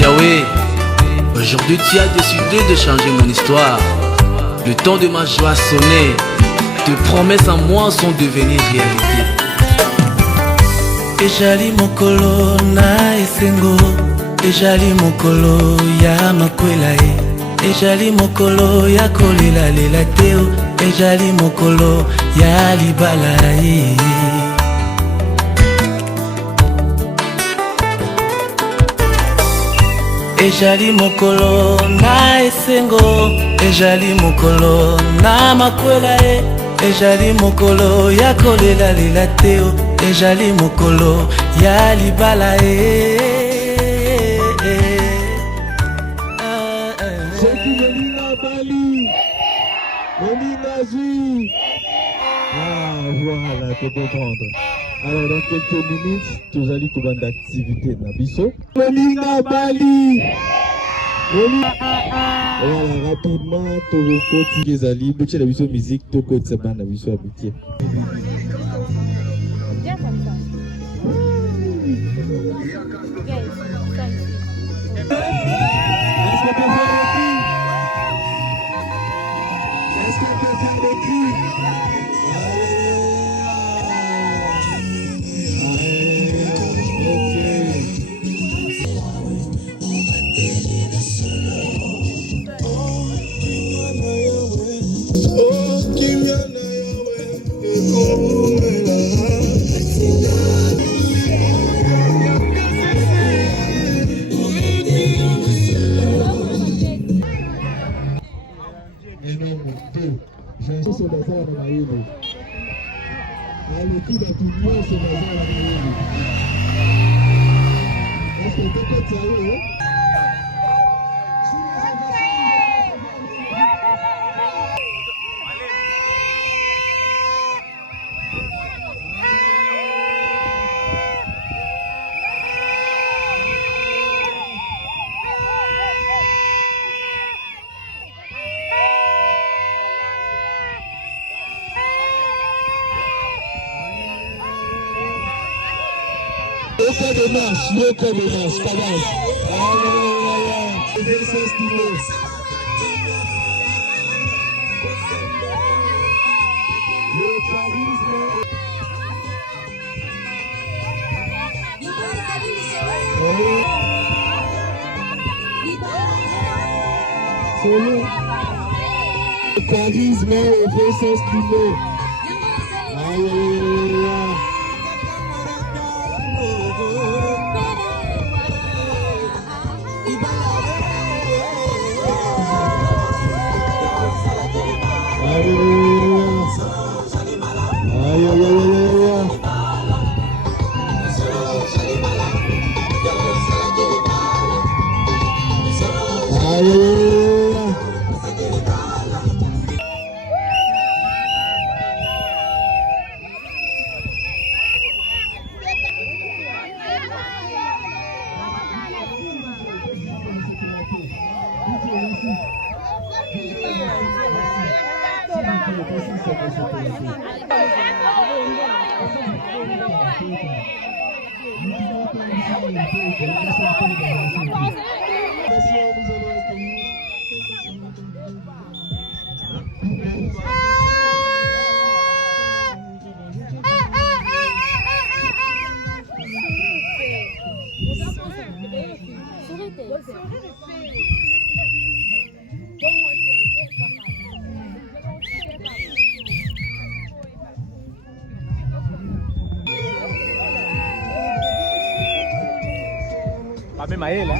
Yahweh, aujourd'hui tu as décidé de changer mon histoire. Le temps de ma joie a sonné. Tes promesses en moi sont devenues réalité. Ejali mokolo na esengo, ejali mokolo ya makwela e, ejali mokolo ya kolela lela teo, ejali mokolo ya libala e. Ejali mokolo na esengo, ejali mokolo na makwela e, ejali mokolo ya kolela lela teo, ejali mokolo ya libala e. Soki Moninga Bali, Moninga Zui. Ah voilà, tu peux comprendre. Alors dans quelques minutes, tu allez commencer d'activité na biso. Moninga Bali. Voilà, rapidement, tu côté les alliés, tu la biso musique, tu côté ça bande la biso habitué. Local de marche, pas mal. Le charisme et le sens stylo. Kami mahela.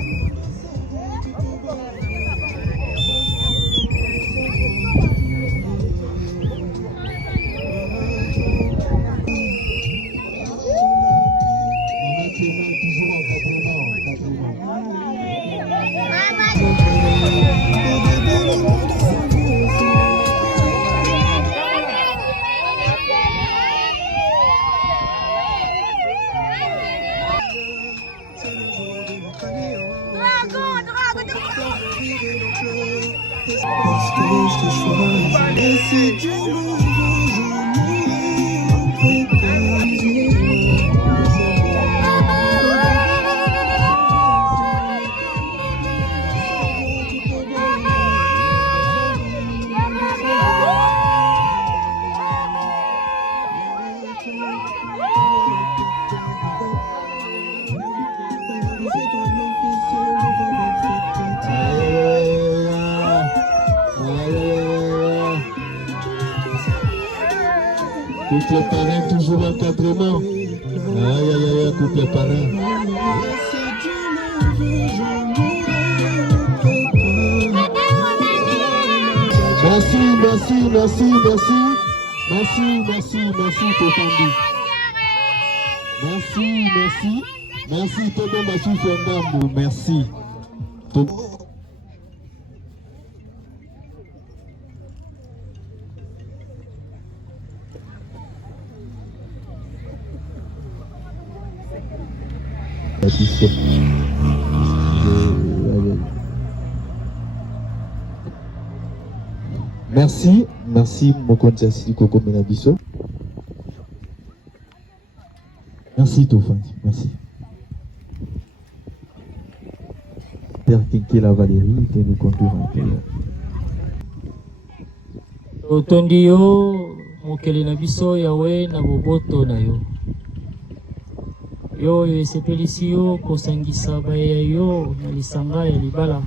Couple parrain, toujours encadrement. Aïe, aïe, aïe, couple parrain. Merci, merci, merci, merci. Merci, merci, merci, Tofandi. Merci, merci. Merci, Todo Massou Fendambo. Merci. Merci, merci Mokonjasi Koko Menabiso. Merci Tofandi, merci. Père Kinkela Valérie, et nous conduire en paix. Otondi yo mokeli na biso yawe na boboto na yo. Yo esepelisi yo kosangisa baya yo na lisanga ya libala.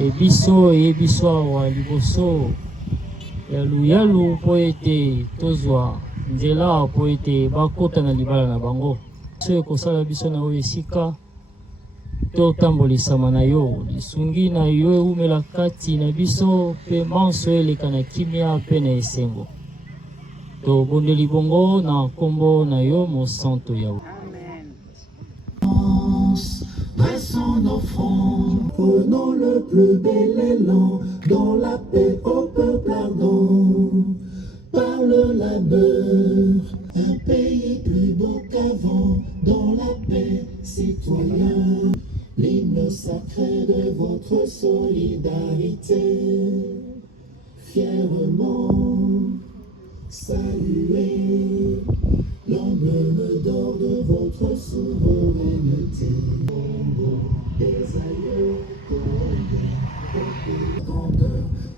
Ebiso eyebiso awa liboso yalu po ete tozwa nzela po ete bakota na libala na bango. So ekosala biso na oyo esika totambolisama na yo lisungi na yo eumela kati na biso pe manso eleka na kimia pe na esengo. Tobondeli bongo na kombo na yo mosanto yawe. Dressons nos fronts, prenons le plus bel élan, dans la paix au peuple ardent. Par le labeur, un pays plus beau qu'avant, dans la paix, citoyen. L'hymne sacré de votre solidarité, fièrement saluez l'emblème d'or de votre souveraineté. Des aïeux,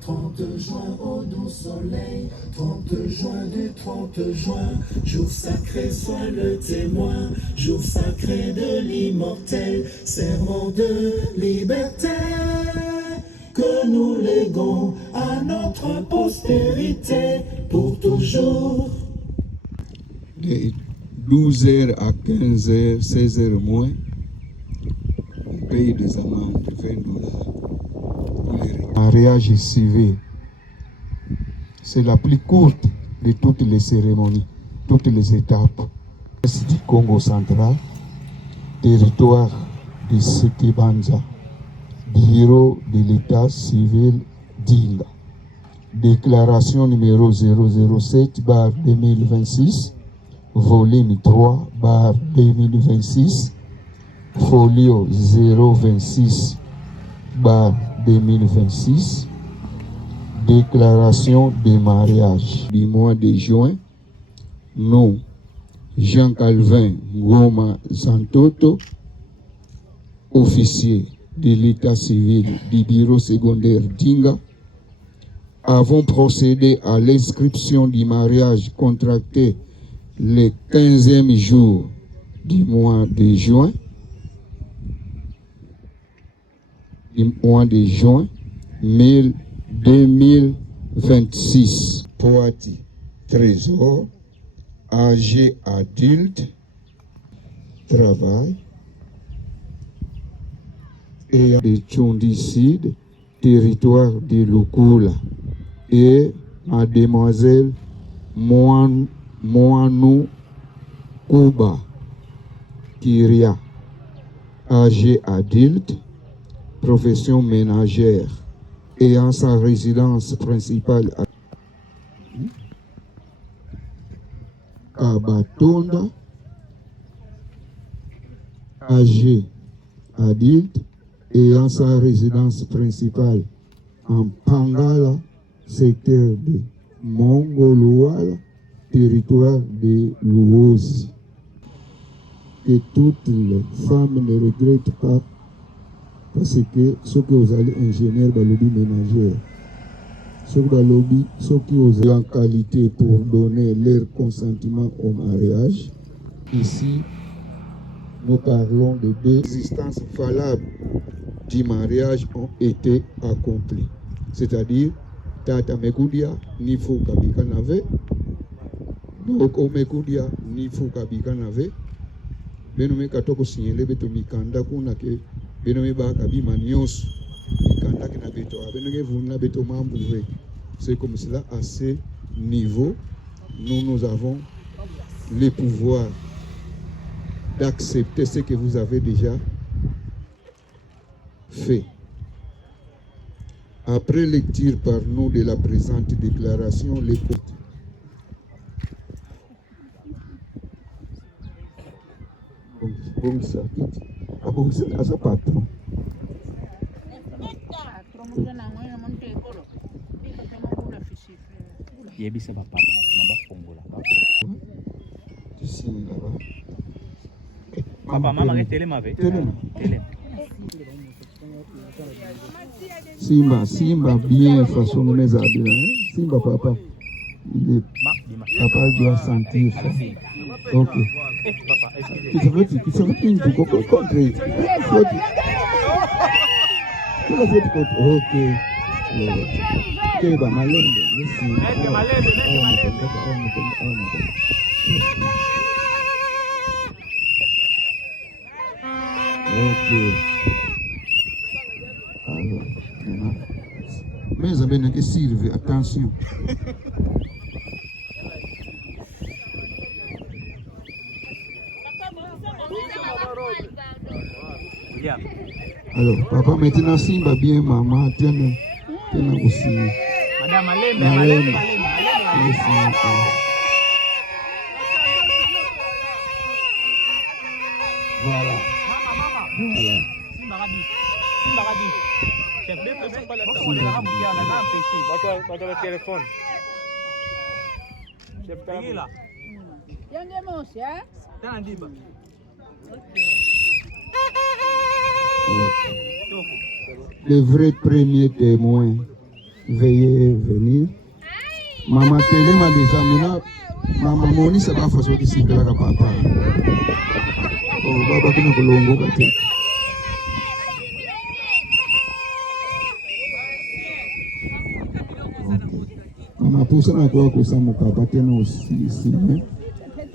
30 juin au doux soleil, 30 juin du 30 juin, jour sacré soit le témoin, jour sacré de l'immortel, serment de liberté, que nous léguons à notre postérité pour toujours. De 12h à 15h, 16h moins, on paye des amendes de $20. Mariage civil, c'est la plus courte de toutes les cérémonies, toutes les étapes. Est du Congo central, territoire de Sekebanza, bureau de l'état civil d'Inga. Déclaration numéro 007/2026, volume 3/2026, folio 026/2026, déclaration de mariage du mois de juin. Nous, Jean-Calvin Ngoma Zantoto, officier de l'état civil du bureau secondaire d'Inga, avons procédé à l'inscription du mariage contracté le 15e jour du mois de juin, 2026. Poati Trésor, âgé adulte, travail, et de Tchondicide, territoire de Lukula, et mademoiselle Moanou Kouba Kiria, âgé adulte, profession ménagère, ayant sa résidence principale à Batonda, âgé adulte, ayant sa résidence principale en Pangala, secteur de Mongoluala, territoire de Luozi. Que toutes les femmes ne regrettent pas, parce que ceux qui ont allé ingénieur dans le lobby ménagère, ceux qui ont en qualité pour donner leur consentement au mariage. Ici, nous parlons de deux existences valables du mariage ont été accomplies. C'est-à-dire, Tata Megoudia, Nifo Kabikanave, Donc on me kudia ni fuka bikanave beno me katoko signele beto mikanda kuna ke beno me ba kabima nyos mikanda ke na beto beno ke vunna beto mambouvé. C'est comme cela à ce niveau nous avons le pouvoir d'accepter ce que vous avez déjà fait. Après lecture par nous de la présente déclaration, les patron. Papa, maman, télé m'avait. Simba bien façon de mes habits, hein? Simba papa. Papa doit sentir ça. Ok. Qui se fait une pour contrer. Ok. Ok, bah malende. Ok. Alors, maintenant. Mais ça veut dire attention. Alors, papa, maintenant, Simba bien, maman, tiens aussi. Madame, Malem. Voilà. Voilà. Simba Rabi. Chef de personne pas la téléphone. Chef là. Le vrai premier témoin, veuillez venir. Maman Télé m'a déjà maintenant. Maman Moni, ça va faire ce qui là papa. Oh, baba qui n'a pas longo kate. Maman pousse na quoi que ça mon papa tient aussi ici.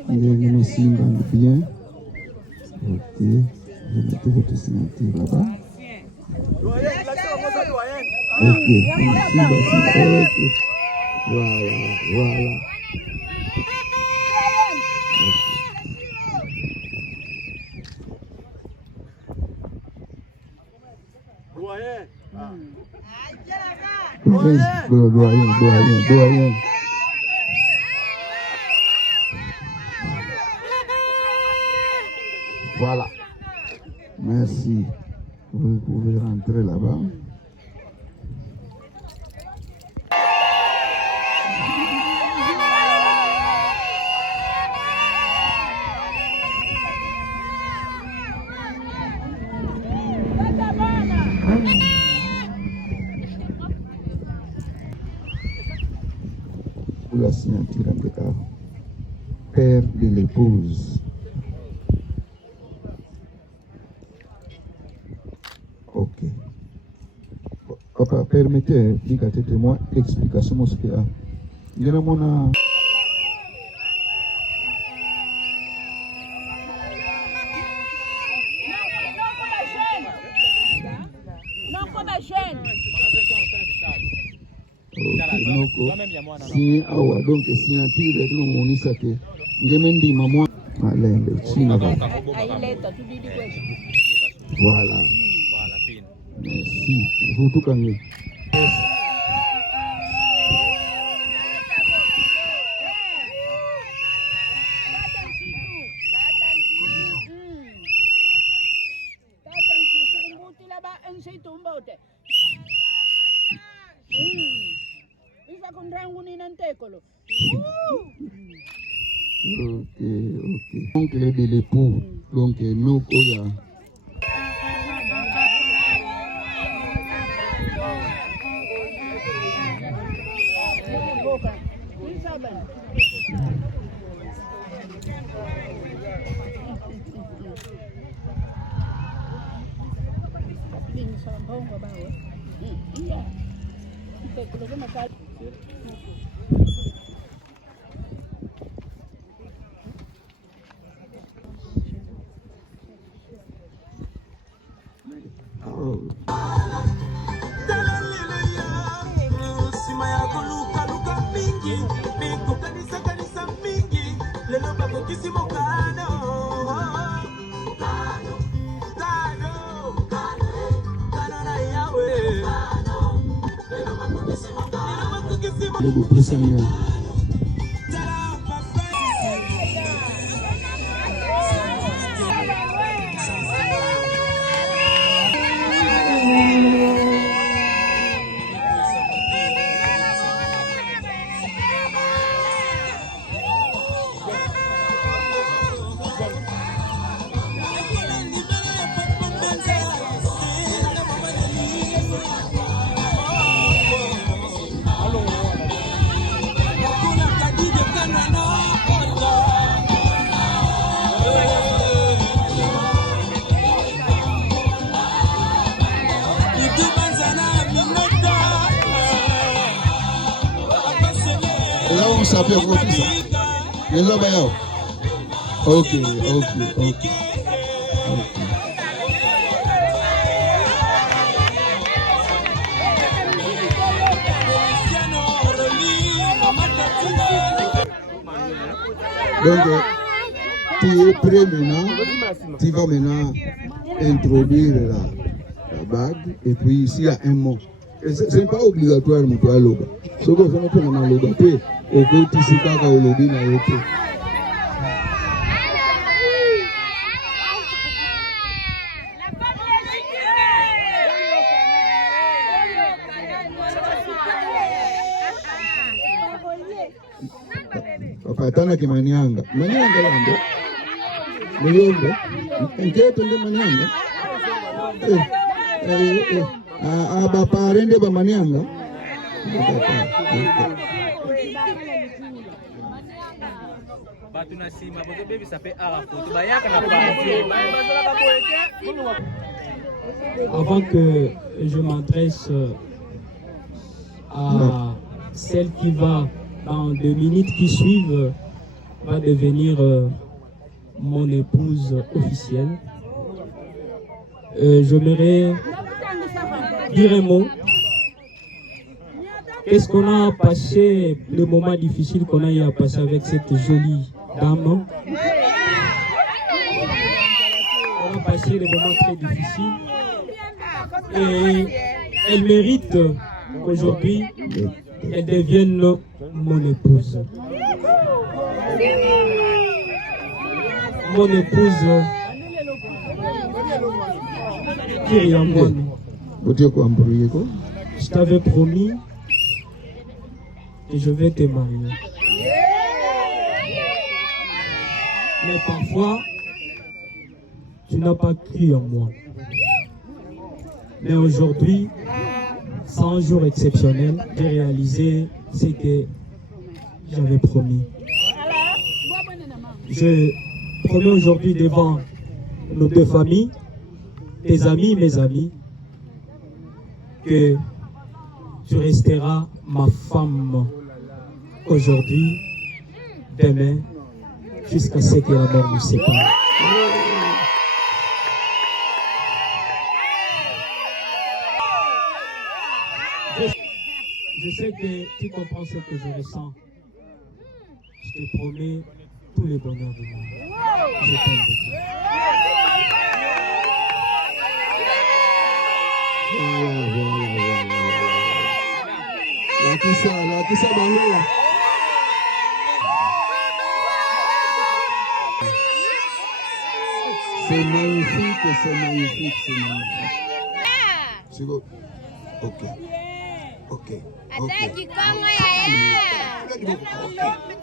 Il est aussi bien. Ok. Vous mettez votre signature là-bas. Ok. Voilà. Doyen. Voilà. Merci. Vous pouvez rentrer là-bas. Pour la signature en tout cas, père de l'épouse. Ok. Papa, permettez, dites-moi, explication ce qu'il y a. Il y a mon si awa donc signature de monisa que ngemendi maman malende china va voilà merci vous tout quand Ok. Donc les de l'époux, donc nous koya. Logo pusanyo. Là on s'appelle quoi tout ça? Les hommes. Ok. Donc, tu es prêt maintenant, tu vas maintenant introduire la bague et puis ici il y a un mot. Ce n'est pas obligatoire de faire loba. Ce que vous faites dans le loba, au côté de ce que vous avez dit, Patana ke manyanga lando miyombe nketo nde manyanga aba parende ba manyanga Avant que je m'adresse à celle qui va dans 2 minutes qui suivent va devenir mon épouse officielle. J'aimerais dire un mot. Qu'est-ce qu'on a passé, le moment difficile qu'on a eu à passer avec cette jolie dame. On a passé des moments très difficiles. Et elle mérite qu'aujourd'hui, elle devienne mon épouse. Mon épouse Kyriamone. Je t'avais promis que je vais te marier. Mais parfois, tu n'as pas cru en moi. Mais aujourd'hui, c'est un jour exceptionnel de réaliser ce que j'avais promis. Je promets aujourd'hui devant nos 2 familles, tes amis, mes amis, que tu resteras ma femme aujourd'hui, demain, jusqu'à ce que la mort nous sépare. Je sais que tu comprends ce que je ressens. Je te promets tout le bonheur du monde. Je t'aime beaucoup. La kisa bango. C'est magnifique. C'est beau. Ok.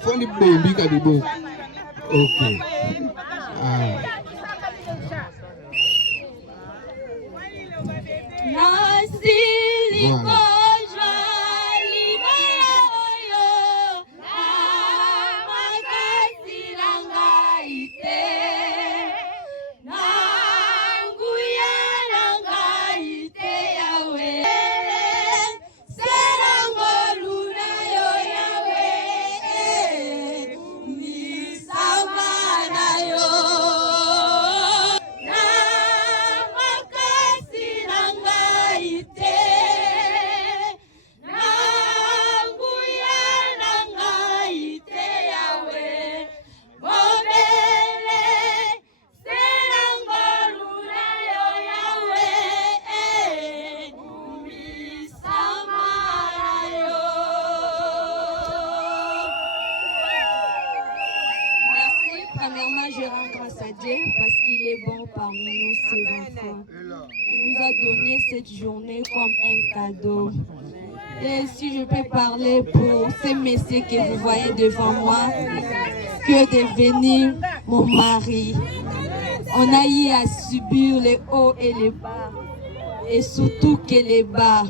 Faut ni baby kadibo. Ok. Voilà. Nanga Dieu parce qu'il est bon parmi nous, ses enfants. Il nous a donné cette journée comme un cadeau. Et si je peux parler pour ces messieurs que vous voyez devant moi, que devenir mon mari. On a eu à subir les hauts et les bas. Et surtout que les bas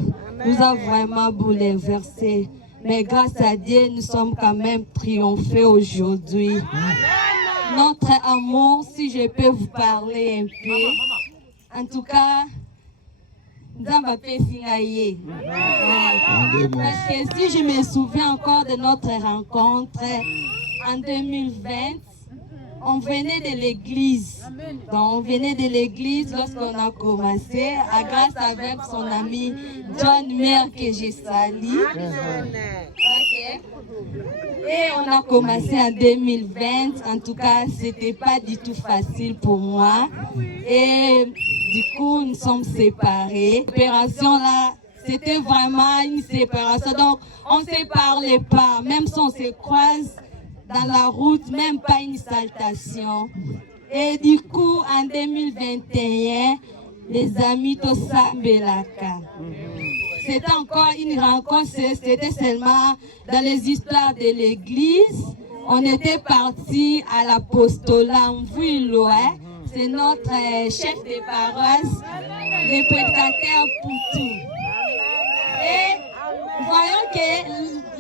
nous a vraiment bouleversés. Mais grâce à Dieu, nous sommes quand même triomphés aujourd'hui. Notre amour, si je peux vous parler un peu, en tout cas, parce que si je me souviens encore de notre rencontre en 2020, on venait de l'église. Donc on venait de l'église lorsqu'on a commencé, à grâce avec son ami John Mayer que j'ai sali. Okay. Et on a commencé en 2020. En tout cas, c'était pas du tout facile pour moi. Et du coup, nous sommes séparés. L'opération là, c'était vraiment une séparation. Donc, on ne se parlait pas. Même si on se croise dans la route, même pas une salutation. Et du coup, en 2021, les amis Tosa Belaka. C'était encore une rencontre, c'était seulement dans les histoires de l'église. On était parti à l'apostolat Mvouiloé. C'est notre chef de paroisse, le prédicateur Poutou. Et voyons que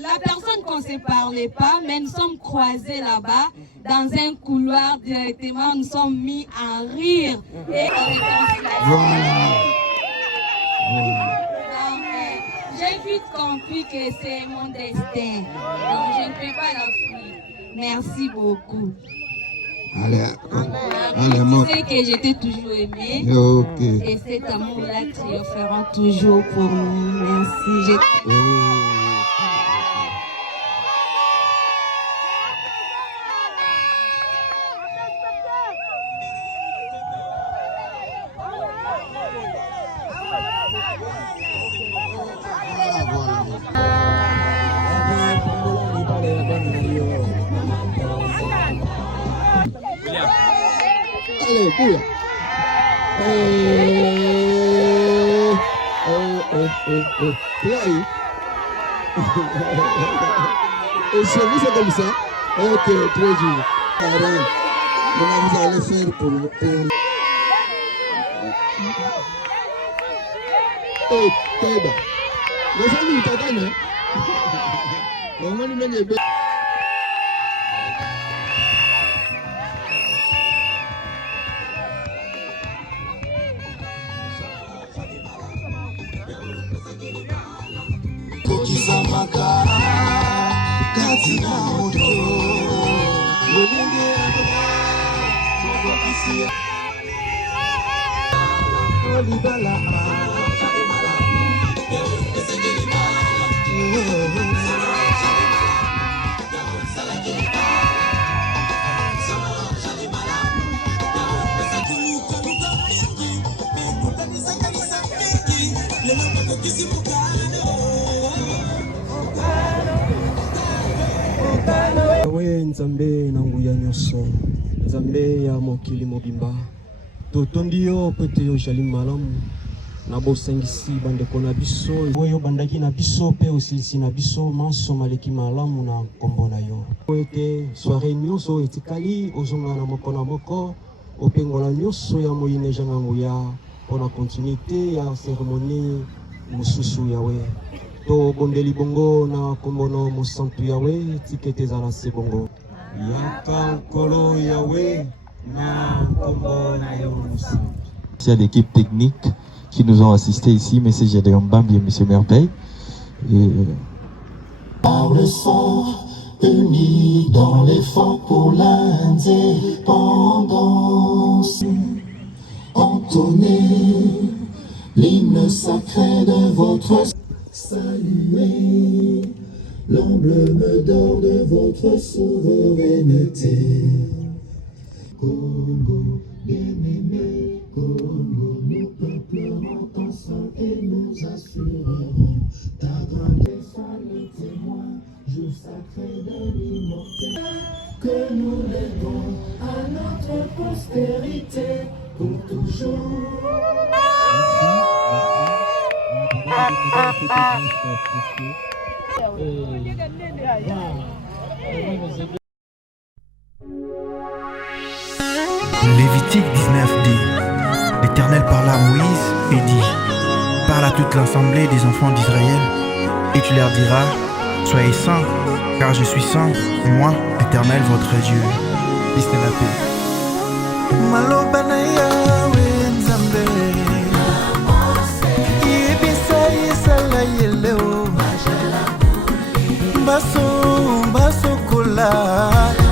la personne qu'on ne se parlait pas, mais nous sommes croisés là-bas, dans un couloir directement, nous sommes mis à rire et à réconciliation. J'ai vite compris que c'est mon destin, donc je ne peux pas la fuir. Merci beaucoup. Allez, c'est que j'étais toujours aimée. Okay. Et cet amour-là triomphera toujours pour nous. Merci. Allez, bouilla. Et chez vous, c'est comme ça? Ok, très bien. Alors, vous allez faire pour... Oh, Taïba. Les amis, t'as gagné. On va nous mener bien. Yawe Nzambe na nguya nyonso, Nzambe ya mokili mobimba, totondi yo pete yo jali malamu, na bosengisi bandeko na biso, oyo bandaki na biso pe osilisi na biso manso maleki malamu na nkombo na yo. Ete soirée nyonso etikali ozonga na moko na moko, opengola nyonso ya moyine janga nguya, pona continuité ya cérémonie mususu Yawe. To bondeli bongo na kombono mosantu Yawe, tikete zala se bongo. Yaka nkolo Yawe, na kombo na yo musantu. Merci à l'équipe technique qui nous ont assistés ici, M. Gédéon Bambi et M. Merveille. Par le sang, unis dans l'effort pour l'indépendance, entonnez l'hymne sacré de votre saluer, l'emblème d'or de votre souveraineté. Congo, bien-aimé, Congo, nous peuplerons ensemble et nous assurerons ta grandeur, les témoins jour sacré de l'immortel, que nous léguons à notre postérité pour toujours. Lévitique 19 dit, l'Éternel parla à Moïse et dit, parle à toute l'assemblée des enfants d'Israël, et tu leur diras, soyez saints, car je suis saint, moi, l'Éternel votre Dieu. Fils de la paix. Malobana Yahweh Nzambe, Ibisa Yisala Yeleo, Baso Kola.